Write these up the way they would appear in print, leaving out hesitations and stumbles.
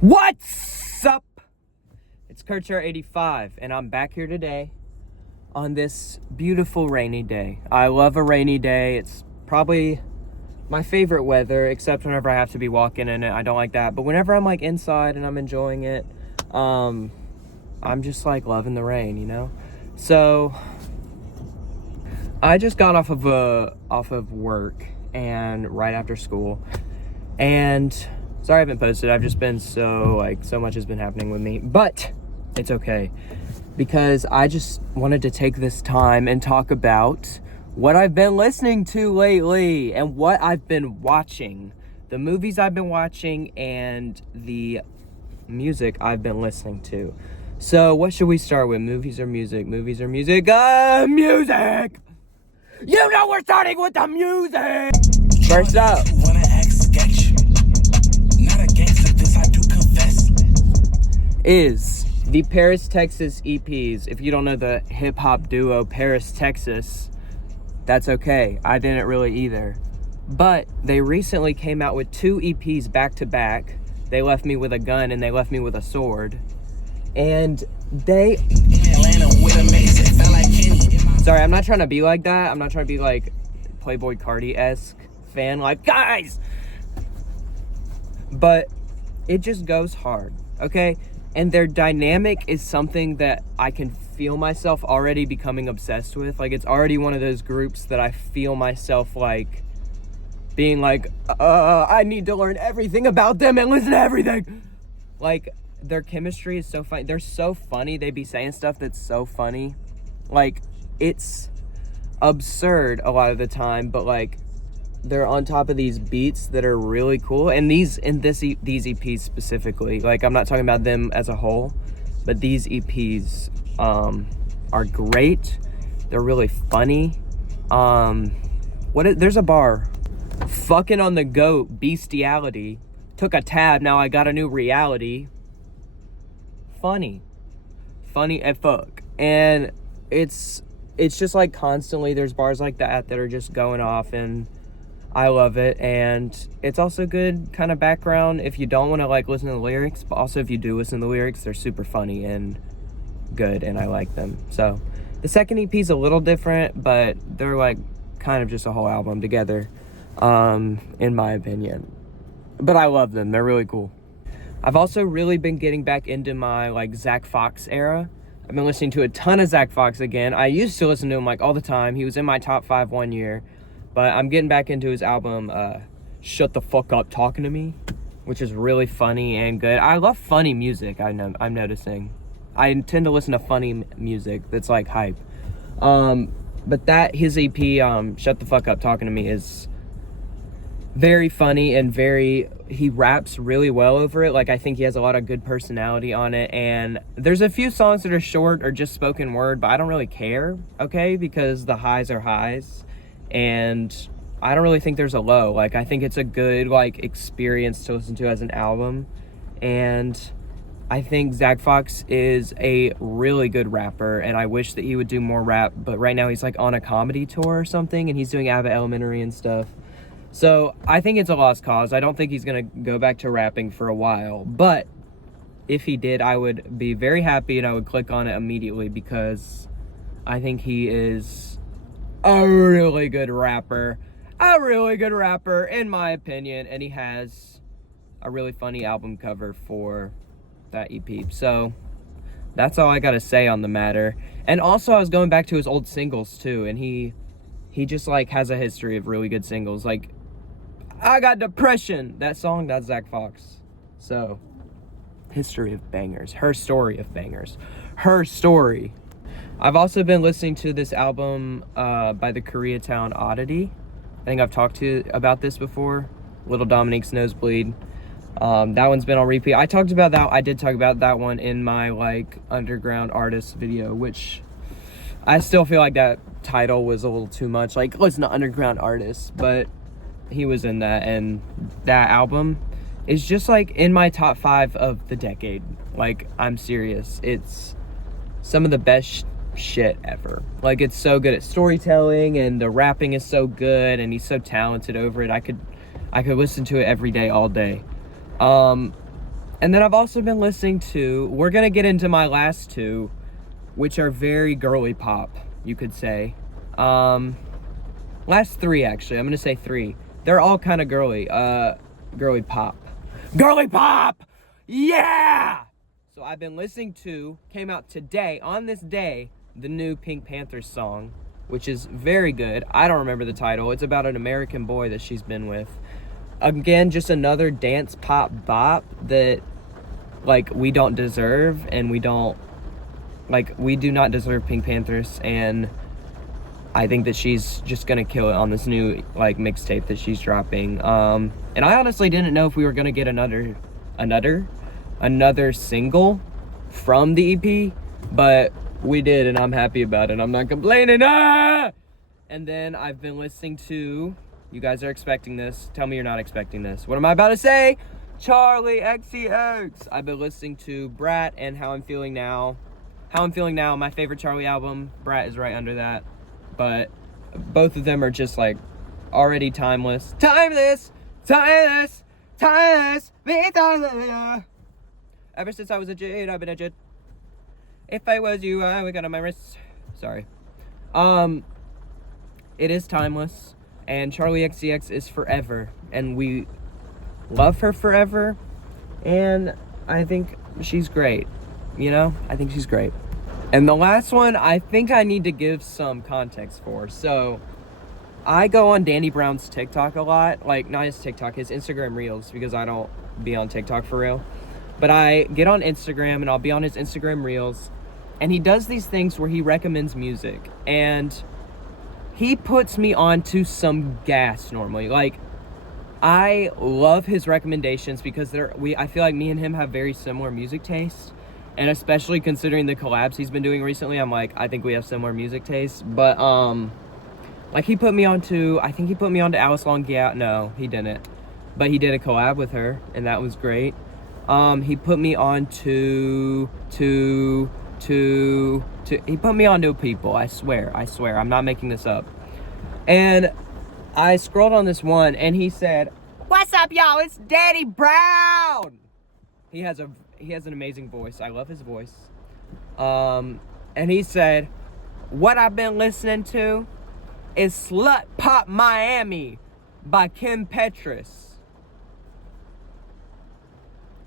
What's up? It's Kurtchair85, and I'm back here today on this beautiful rainy day. I love a rainy day. It's probably my favorite weather, except whenever I have to be walking in it. I don't like that. But whenever I'm like inside and I'm enjoying it, I'm just like loving the rain, you know? So I just got off of work and right after school, and sorry I haven't posted. I've just been so much has been happening with me, but it's okay because I just wanted to take this time and talk about what I've been listening to lately and what I've been watching, the movies I've been watching and the music I've been listening to. So what should we start with? Movies or music? Movies or music? Music! You know we're starting with the music! First up. Is the Paris, Texas EPs. If you don't know the hip-hop duo Paris, Texas, that's okay. I didn't really either. But they recently came out with 2 EPs back-to-back. They left me with a gun and they left me with a sword. And they... Sorry, I'm not trying to be like that. I'm not trying to be like Playboy Cardi-esque fan, like, guys! But it just goes hard, okay? And their dynamic is something that I can feel myself already becoming obsessed with. Like, it's already one of those groups that I feel myself, like, being like, I need to learn everything about them and listen to everything. Like, their chemistry is so funny. They're so funny. They be saying stuff that's so funny. Like, it's absurd a lot of the time, but, like, they're on top of these beats that are really cool. And these EPs specifically, like, I'm not talking about them as a whole, but these EPs are great. They're really funny. There's a bar. Fucking on the goat, bestiality. Took a tab, now I got a new reality. Funny as fuck. And it's just like constantly there's bars like that are just going off, and I love it. And it's also good kind of background if you don't want to like listen to the lyrics, but also if you do listen to the lyrics, they're super funny and good, and I like them. So the second EP is a little different, but they're like kind of just a whole album together, in my opinion. But I love them. They're really cool. I've also really been getting back into my like Zack Fox era. I've been listening to a ton of Zack Fox again. I used to listen to him like all the time. He was in my top 5 one year. But I'm getting back into his album, Shut the Fuck Up Talking to Me, which is really funny and good. I love funny music, I'm noticing. I tend to listen to funny music that's like hype. But his EP, Shut the Fuck Up Talking to Me, is very funny and he raps really well over it. Like, I think he has a lot of good personality on it. And there's a few songs that are short or just spoken word, but I don't really care, okay? Because the highs are highs. And I don't really think there's a low. Like, I think it's a good, like, experience to listen to as an album. And I think Zack Fox is a really good rapper, and I wish that he would do more rap. But right now he's, like, on a comedy tour or something, and he's doing Abbott Elementary and stuff. So I think it's a lost cause. I don't think he's going to go back to rapping for a while. But if he did, I would be very happy, and I would click on it immediately, because I think he is a really good rapper in my opinion, and he has a really funny album cover for that EP. So that's all I gotta say on the matter. And also, I was going back to his old singles too, and he just like has a history of really good singles. Like, I Got Depression, that song, that's Zack Fox. So, history of bangers, her story of bangers, her story. I've also been listening to this album by the Koreatown Oddity. I think I've talked to you about this before. Little Dominique's Nosebleed. That one's been on repeat. I did talk about that one in my like underground artist video, which I still feel like that title was a little too much. Like, listen to underground artists, but he was in that, and that album is just like in my top 5 of the decade. Like, I'm serious. It's some of the best shit ever. Like, it's so good at storytelling, and the rapping is so good, and he's so talented over it. I could listen to it every day, all day. And then I've also been listening to, we're gonna get into my last two, which are very girly pop, you could say. Last three, actually. I'm gonna say three. They're all kind of girly. Girly pop. Girly pop! Yeah! So I've been listening to, came out today, on this day, the new Pink Panther song, which is very good. I don't remember the title. It's about an American boy that she's been with. Again, just another dance pop bop that, like, we don't deserve, and we do not deserve Pink Panthers, and I think that she's just gonna kill it on this new, like, mixtape that she's dropping. And I honestly didn't know if we were gonna get another single from the EP, but we did, and I'm happy about it. I'm not complaining. And then I've been listening to, you guys are expecting this. Tell me you're not expecting this. What am I about to say? Charlie XCX. I've been listening to Brat and How I'm Feeling Now. How I'm Feeling Now, my favorite Charlie album. Brat is right under that. But both of them are just, like, already timeless. Timeless! Timeless! Timeless! Be timeless! Ever since I was a jade, I've been a jade. If I was you, I would get on my wrist. Sorry. It is timeless. And Charlie XCX is forever. And we love her forever. And I think she's great. You know? I think she's great. And the last one, I think I need to give some context for. So, I go on Danny Brown's TikTok a lot. Like, not his TikTok, his Instagram Reels, because I don't be on TikTok for real. But I get on Instagram, and I'll be on his Instagram Reels. And he does these things where he recommends music. And he puts me on to some gas normally. Like, I love his recommendations because I feel like me and him have very similar music tastes. And especially considering the collabs he's been doing recently, I'm like, I think we have similar music tastes. But, like, he put me onto, I think he put me onto Alice Long Gal. No, he didn't. But he did a collab with her, and that was great. He put me on he put me onto people, I swear. I'm not making this up. And I scrolled on this one, and he said, "What's up, y'all? It's Danny Brown!" He has an amazing voice. I love his voice. And he said, "What I've been listening to is Sled Pop Miami by Kim Petras."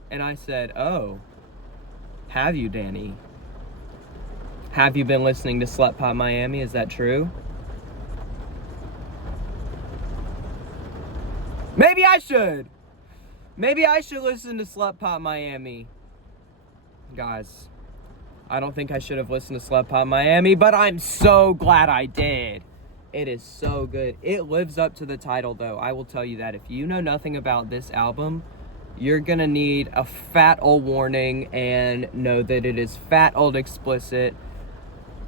And I said, "Oh, have you, Danny? Have you been listening to Sled Pop Miami? Is that true?" Maybe I should. Maybe I should listen to Sled Pop Miami. Guys, I don't think I should have listened to Sled Pop Miami, but I'm so glad I did. It is so good. It lives up to the title, though. I will tell you that. If you know nothing about this album, you're gonna need a fat old warning and know that it is fat old explicit.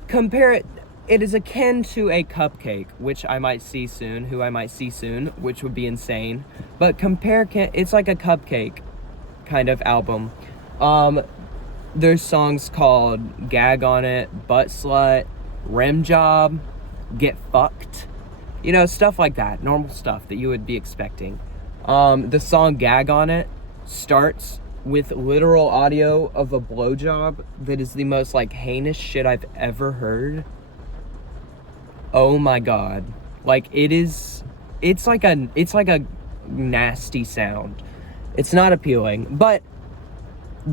Compare it. It is akin to a cupcake, which I might see soon, which would be insane. But it's like a cupcake kind of album. There's songs called Gag on It, Butt Slut, Rim Job, Get Fucked. You know, stuff like that. Normal stuff that you would be expecting. The song Gag on It starts with literal audio of a blowjob that is the most, like, heinous shit I've ever heard. Oh my god. Like, it's like a nasty sound. It's not appealing, but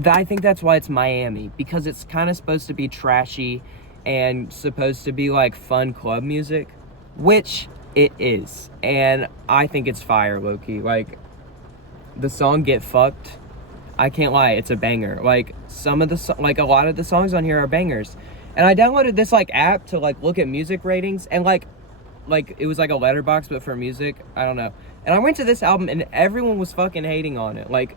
I think that's why it's Miami, because it's kind of supposed to be trashy and supposed to be like fun club music, which it is. And I think it's fire, low-key. Like, the song Get Fucked, I can't lie, it's a banger. Like, a lot of the songs on here are bangers. And I downloaded this, like, app to, like, look at music ratings, and, like, it was like a letterbox, but for music. I don't know. And I went to this album, and everyone was fucking hating on it. Like,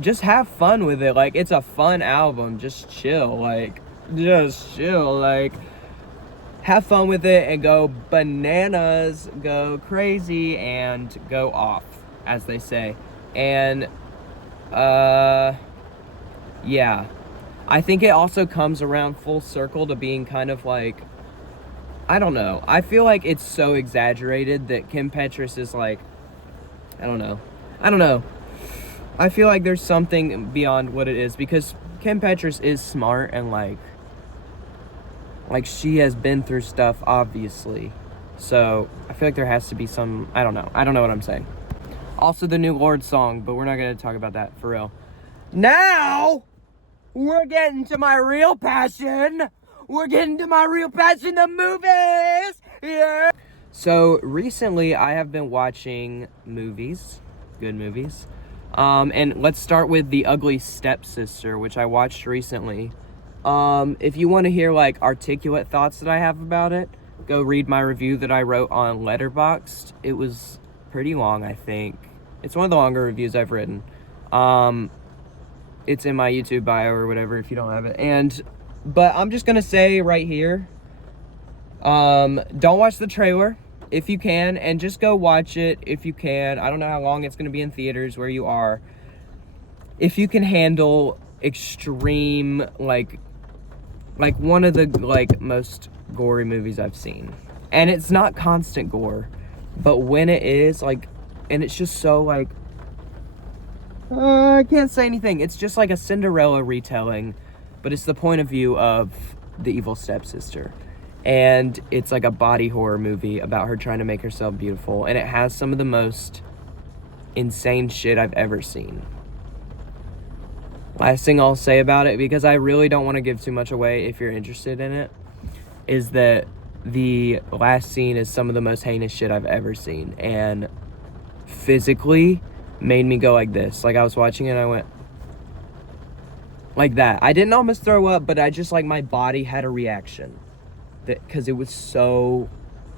just have fun with it. Like, it's a fun album. Just chill. Like, have fun with it and go bananas, go crazy, and go off, as they say. And, yeah. I think it also comes around full circle to being kind of like, I don't know. I feel like it's so exaggerated that Kim Petras is like, I don't know. I feel like there's something beyond what it is, because Kim Petras is smart and like she has been through stuff, obviously. So I feel like there has to be some, I don't know what I'm saying. Also the new Lorde song, but we're not going to talk about that for real. Now we're getting to my real passion. The movies. Yeah. So recently I have been watching movies, good movies. And let's start with The Ugly Stepsister, which I watched recently. If you want to hear like articulate thoughts that I have about it, go read my review that I wrote on Letterboxd. It was pretty long, I think. It's one of the longer reviews I've written. It's in my YouTube bio or whatever if you don't have it. But I'm just gonna say right here, don't watch the trailer if you can, and just go watch it if you can. I don't know how long it's gonna be in theaters where you are. If you can handle extreme, like one of the like most gory movies I've seen. And it's not constant gore, but when it is, like, and it's just so like, I can't say anything. It's just like a Cinderella retelling, but it's the point of view of the evil stepsister. And it's like a body horror movie about her trying to make herself beautiful. And it has some of the most insane shit I've ever seen. Last thing I'll say about it, because I really don't want to give too much away if you're interested in it, is that the last scene is some of the most heinous shit I've ever seen. And physically made me go like this. Like, I was watching it and I went like that. I didn't almost throw up, but I just, like, my body had a reaction. Because it was so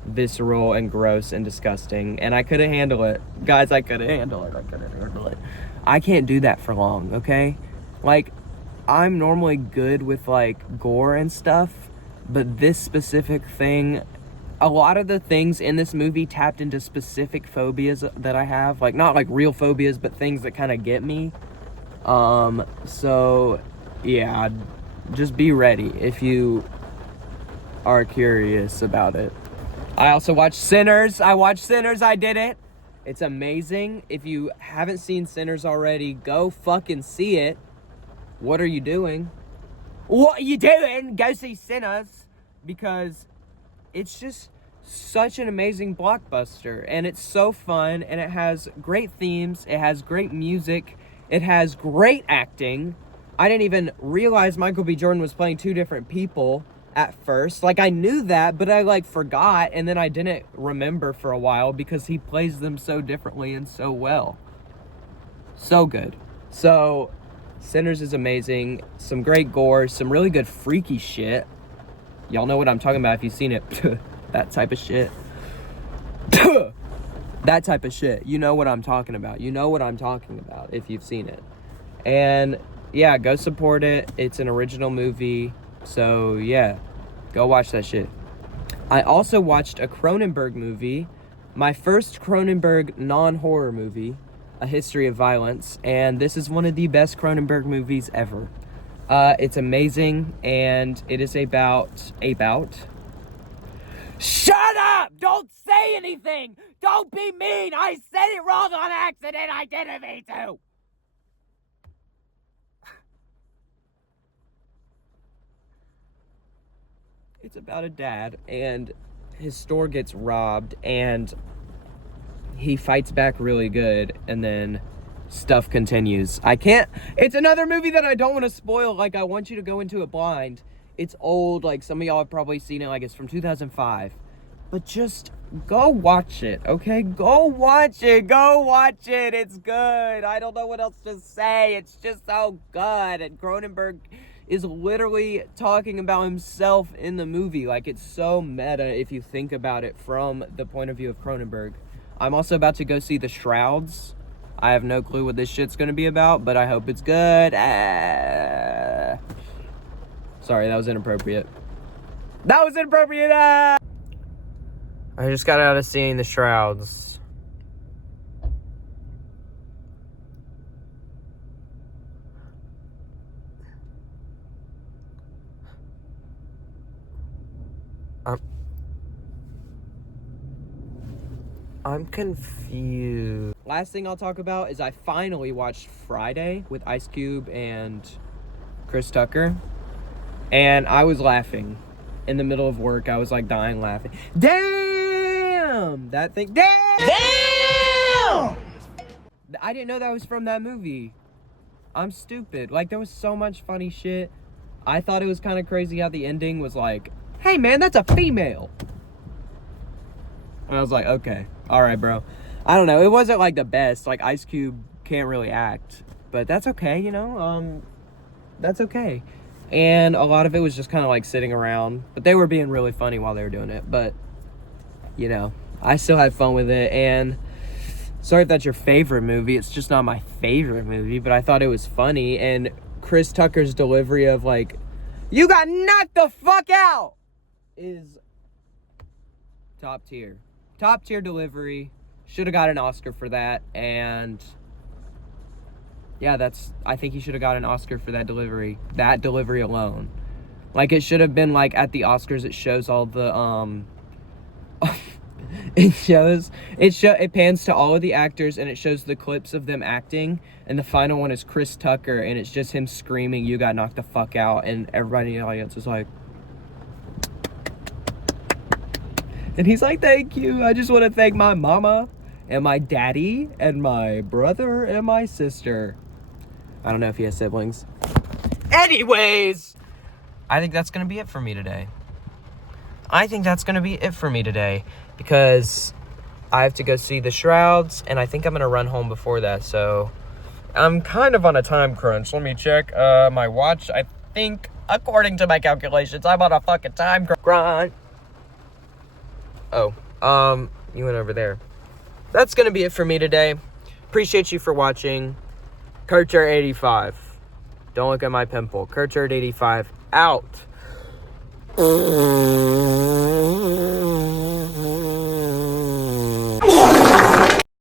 visceral and gross and disgusting. And I couldn't handle it. Guys, I couldn't handle it. I can't do that for long, okay? Like, I'm normally good with, like, gore and stuff. But this specific thing, a lot of the things in this movie tapped into specific phobias that I have. Like, not like real phobias, but things that kind of get me. So, yeah, just be ready if you are curious about it. I also watched Sinners. I did it. It's amazing. If you haven't seen Sinners already, go fucking see it. What are you doing? What are you doing? Go see Sinners, because it's just such an amazing blockbuster, and it's so fun, and it has great themes, it has great music, it has great acting. I didn't even realize Michael B. Jordan was playing two different people at first. Like, I knew that, but I like forgot, and then I didn't remember for a while because he plays them so differently and so well. So good. So Sinners is amazing. Some great gore, some really good freaky shit. Y'all know what I'm talking about if you've seen it. That type of shit. That type of shit. You know what I'm talking about. If you've seen it. And yeah, go support it. It's an original movie. So yeah, go watch that shit. I also watched a Croninberg movie. My first Croninberg non-horror movie. A History of Violence, and this is one of the best Croninberg movies ever. It's amazing, and it is about... Shut up! Don't say anything! Don't be mean! I said it wrong on accident! I didn't mean to! It's about a dad, and his store gets robbed, and he fights back really good, and then stuff continues. It's another movie that I don't want to spoil. Like, I want you to go into it blind. It's old, like some of y'all have probably seen it, like it's from 2005. But just go watch it, okay? Go watch it. It's good. I don't know what else to say. It's just so good. And Croninberg is literally talking about himself in the movie. Like, it's so meta if you think about it from the point of view of Croninberg. I'm also about to go see The Shrouds. I have no clue what this shit's gonna be about, but I hope it's good. Sorry, that was inappropriate. I just got out of seeing The Shrouds. I'm confused. last thing I'll talk about is I finally watched Friday with Ice Cube and Chris Tucker. And I was laughing. In the middle of work, I was like dying laughing. Damn! That thing. Damn! I didn't know that was from that movie. I'm stupid. Like, there was so much funny shit. I thought it was kind of crazy how the ending was like, hey man, that's a female. And I was like, okay, all right, bro. I don't know. It wasn't like the best. Like, Ice Cube can't really act, but that's okay, you know. That's okay. And a lot of it was just kind of like sitting around, but they were being really funny while they were doing it. But you know, I still had fun with it. And sorry if that's your favorite movie. It's just not my favorite movie, but I thought it was funny. And Chris Tucker's delivery of like, "You got knocked the fuck out," is top tier. Top tier delivery. Should have got an Oscar for that. And yeah, I think he should have got an Oscar for that delivery. That delivery alone. Like, it should have been like at the Oscars, it shows all the it pans to all of the actors and it shows the clips of them acting, and the final one is Chris Tucker and it's just him screaming, "You got knocked the fuck out," and everybody in the audience is like, and he's like, "Thank you. I just want to thank my mama and my daddy and my brother and my sister." I don't know if he has siblings. Anyways, I think that's going to be it for me today. Because I have to go see the Shrouds, and I think I'm going to run home before that. So I'm kind of on a time crunch. Let me check my watch. I think, according to my calculations, I'm on a fucking time grind. Oh, you went over there. That's going to be it for me today. Appreciate you for watching. Kurtcher85. Don't look at my pimple. Kurtcher85 out.